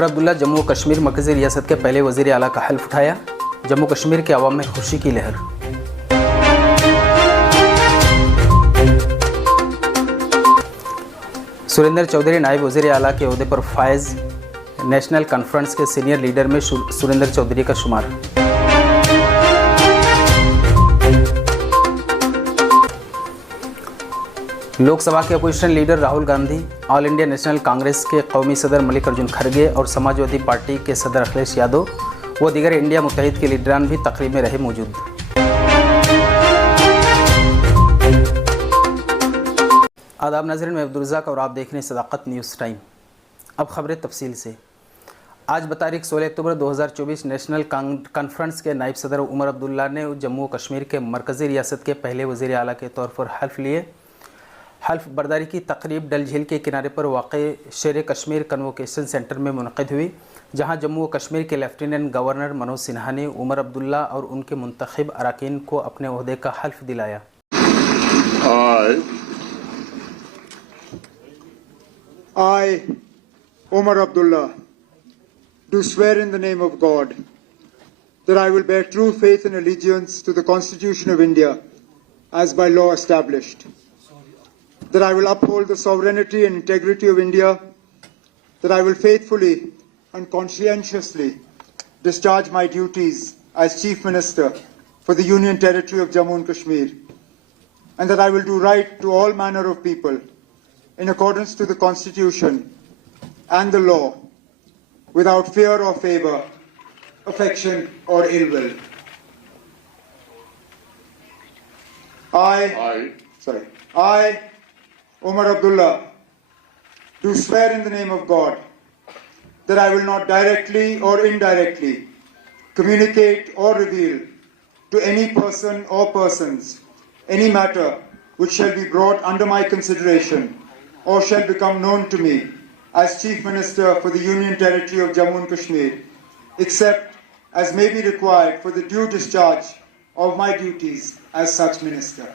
उमर अब्दुल्ला जम्मू कश्मीर मरकज़ी रियासत के पहले वज़ीर आला का हल्फ उठाया। जम्मू कश्मीर के अवाम में खुशी की लहर। सुरेंदर चौधरी नायब वज़ीर आला के ओहदे पर फायज़। नेशनल कॉन्फ्रेंस के सीनियर लीडर में सुरेंदर चौधरी का शुमार। लोकसभा के opposition leader Rahul Gandhi, all India national Congress के कौमी सदर मल्लिकार्जुन खड़गे और समाजवादी पार्टी के सदर अखिलेश यादव व दीगर इंडिया मुत्तहिद के लीडरान भी तकरीब में रहे मौजूद। आदाब नाज़रीन, मैं अब्दुल और आप देख रहे हैं सदाकत न्यूज़ टाइम। अब खबरें तफसील से। आज बतारीख 16 अक्टूबर 2024 नेशनल कॉन्फ्रेंस के नायब सदर उमर अब्दुल्ला ने जम्मू कश्मीर के मरकज़ी रियासत के पहले वज़ीर आला के तौर पर हल्फ लिए। हल्फ बर्दारी की तकरीब डल झील के किनारे पर वाक़े शेर कश्मीर कन्वोकेशन सेंटर में मुनक़िद हुई, जहां जम्मू व कश्मीर के लेफ्टिनेंट गवर्नर मनोज सिन्हा ने उमर अब्दुल्ला और उनके मुंतखब अरकान को अपने ओहदे का हल्फ दिलाया। I, Omar Abdullah, do swear in the name of God that I will bear true faith and allegiance to the Constitution of India as by law established, that I will uphold the sovereignty and integrity of India, that I will faithfully and conscientiously discharge my duties as Chief Minister for the Union Territory of Jammu and Kashmir, and that I will do right to all manner of people in accordance to the Constitution and the law, without fear or favor, affection or ill will. I, Omar Abdullah, do swear in the name of God that I will not directly or indirectly communicate or reveal to any person or persons any matter which shall be brought under my consideration or shall become known to me as Chief Minister for the Union Territory of Jammu and Kashmir, except as may be required for the due discharge of my duties as such Minister.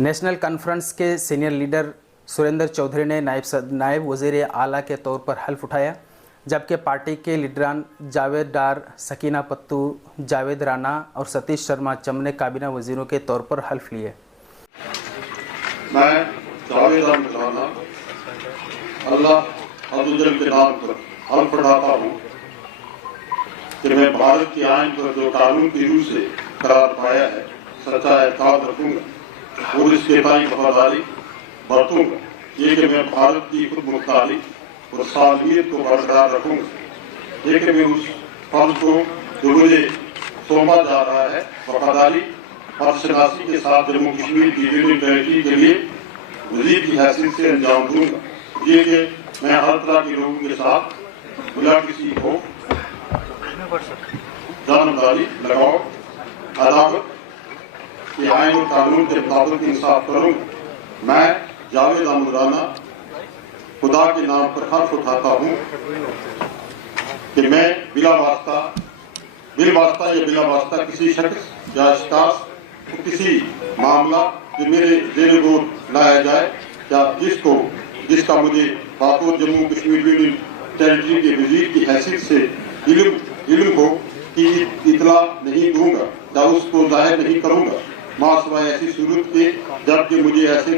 National conference के senior leader Surender चौधरी ने नायब वज़ीर आला के तौर पर हल्फ उठाया, जबकि पार्टी के लीडरान जावेद डार, सकीना पत्तू, जावेद राना और सतीश शर्मा चम ने काबीना वज़ीरों के तौर पर हल्फ लिए। मैं जावेद राना अल्लाह अज़्ज़ल के नाम पर हल्फ उठाता हूँ कि मैं भारत के आईन पर जो कानून की रूह से करार पाया है, सच्चा एतमाद रखूंगा और इसके ताई वफादारी बरतूंगा। ये कि मैं भारत की खुद मुख्तारी और सालमियत को बरकरार रखूंगा। ये कि मैं उस फर्ज को जो मुझे सौंपा जा रहा है वफादारी और शनासी के साथ जम्मू कश्मीर की यूनियन टेरिटरी के लिए वज़ीर की हैसियत से अंजाम दूंगा। ये कि मैं हर तरह के लोगों के साथ बिना किसी को जानबदारी, लगाव, अदावत के आईन और कानून के मुताबिक इंसाफ करूंगा। मैं जावेद राना खुदा के नाम पर हल्फ उठाता हूँ कि मैं बिला वास्ता किसी शख्स या अशखास को किसी मामला जो मेरे ज़ेर गौर लाया जाए या जिसका मुझे बातों जम्मू कश्मीर यूनियन टेरिटरी के वज़ीर की हैसियत से इल्म हो कि इतला नहीं दूंगा या उसको जाहिर नहीं करूंगा, मासिवाय ऐसी सूरत के जबकि मुझे ऐसे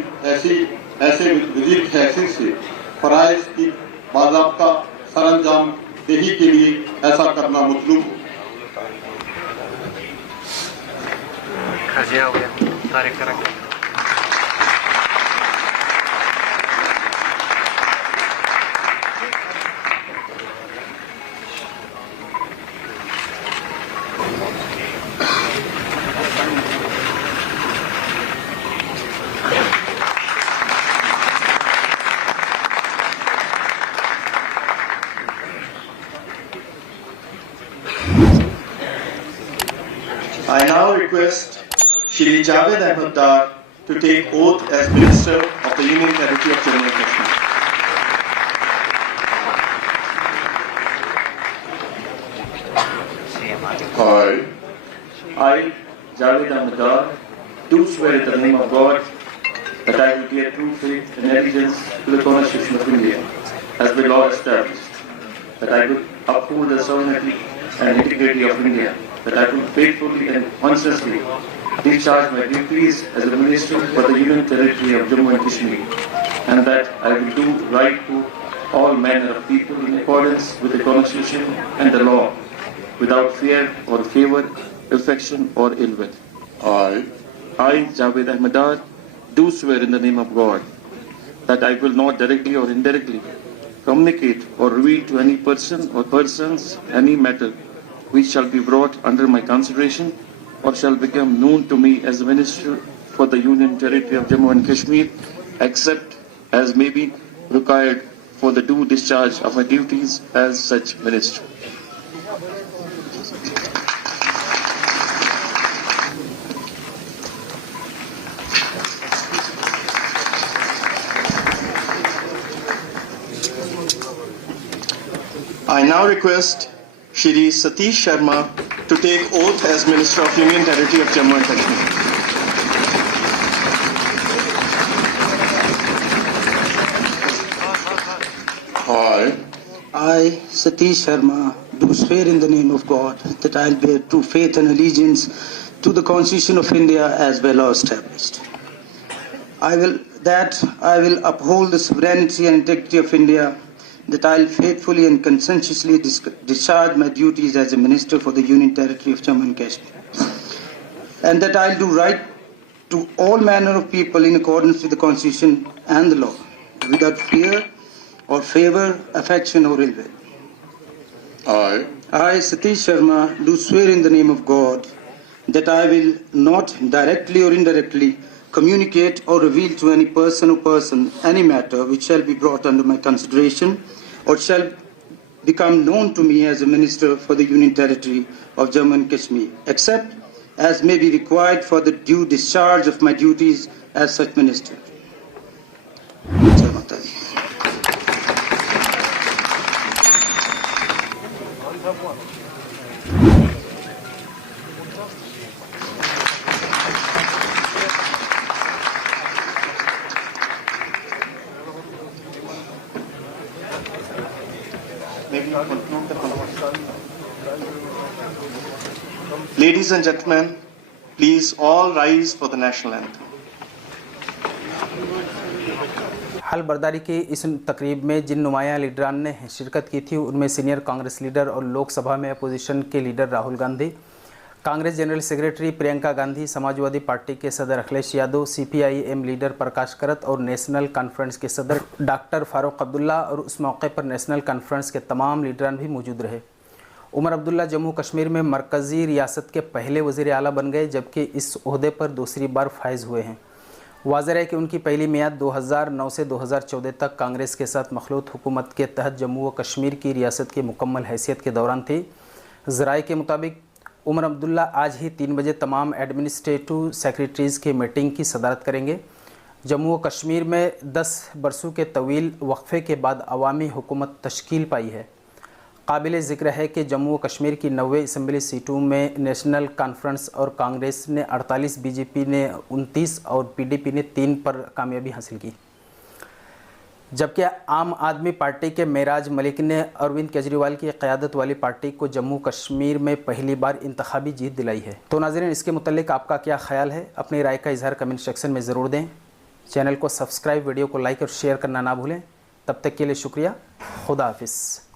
वज़ीर की हैसियत से फराइज़ की बाज़ाब्ता सरअंजाम दही के लिए ऐसा करना मतलूब हो। Shri Javed Ahmed Dar to take oath as Minister of the Union Territory of Jammu Kashmir. I, Javed Ahmed Dar, do swear in the name of God that I will bear true faith and allegiance to the Constitution of India as by law established, that I will uphold the sovereignty and integrity of India, that I will faithfully and honestly discharge my duties as a Minister for the Union Territory of Jammu and Kashmir, and that I will do right to all manner of people in accordance with the Constitution and the law, without fear or favor, affection or ill will. I, Javed Ahmed Dar, do swear in the name of God that I will not directly or indirectly communicate or reveal to any person or persons any matter which shall be brought under my consideration or shall become known to me as a Minister for the Union Territory of Jammu and Kashmir, except as may be required for the due discharge of my duties as such Minister. I now request Shri Satish Sharma to take oath as Minister of Union Territory of Jammu and Kashmir. I, Satish Sharma, do swear in the name of God that I will bear true faith and allegiance to the Constitution of India as by law established. I will uphold the sovereignty and integrity of India, that I will faithfully and conscientiously discharge my duties as a Minister for the Union Territory of Jammu and Kashmir, and that I will do right to all manner of people in accordance with the Constitution and the law, without fear or favor, affection or ill will. I, Satish Sharma, do swear in the name of God that I will not directly or indirectly communicate or reveal to any person or person any matter which shall be brought under my consideration or shall become known to me as a Minister for the Union Territory of Jammu and Kashmir, except as may be required for the due discharge of my duties as such Minister. Jai Mata Di. Ladies and gentlemen, please all rise for the national anthem. हल बर्दारी की इस तकरीब में जिन नुमाया लीडरान ने शिरकत की थी उनमें सीनियर कांग्रेस लीडर और लोकसभा में अपोजिशन के लीडर राहुल गांधी, कांग्रेस जनरल सेक्रेटरी प्रियंका गांधी, समाजवादी पार्टी के सदर अखिलेश यादव, CPIM लीडर प्रकाश करत और नेशनल कॉन्फ्रेंस के सदर डॉक्टर फारूक अब्दुल्ला, और उस मौके पर नेशनल कॉन्फ्रेंस के तमाम लीडरान भी मौजूद रहे। उमर अब्दुल्ला जम्मू कश्मीर में मरकज़ी रियासत के पहले वज़ीर आला बन गए, जबकि इस ओहदे पर दूसरी बार फाइज हुए हैं। वाज़ेह है कि उनकी पहली मियाद 2009 से 2014 तक कांग्रेस के साथ मखलूत हुकूमत के तहत जम्मू व कश्मीर की रियासत की मुकम्मल हैसियत के दौरान थी। ज़राए के मुताबिक उमर अब्दुल्ला आज ही 3 बजे तमाम एडमिनिस्ट्रेटिव सेक्रेटरीज़ की मीटिंग की सदारत करेंगे। जम्मू व कश्मीर में 10 बरसों के तवील वक्फे के बाद अवामी हुकूमत तश्कील पाई है। काबिल ज़िक्र है कि जम्मू व कश्मीर की 90 असम्बली सीटों में नेशनल कॉन्फ्रेंस और कांग्रेस ने 48, BJP ने 29 और PDP ने 3 पर कामयाबी हासिल की, जबकि आम आदमी पार्टी के मेराज मलिक ने अरविंद केजरीवाल की क़यादत वाली पार्टी को जम्मू कश्मीर में पहली बार इंतखाबी जीत दिलाई है। तो नाज़रीन, इसके मुतल्लिक आपका क्या ख्याल है? अपनी राय का इजहार कमेंट सेक्शन में ज़रूर दें। चैनल को सब्सक्राइब, वीडियो को लाइक और शेयर करना ना भूलें। तब तक के लिए शुक्रिया। खुदा हाफिज़।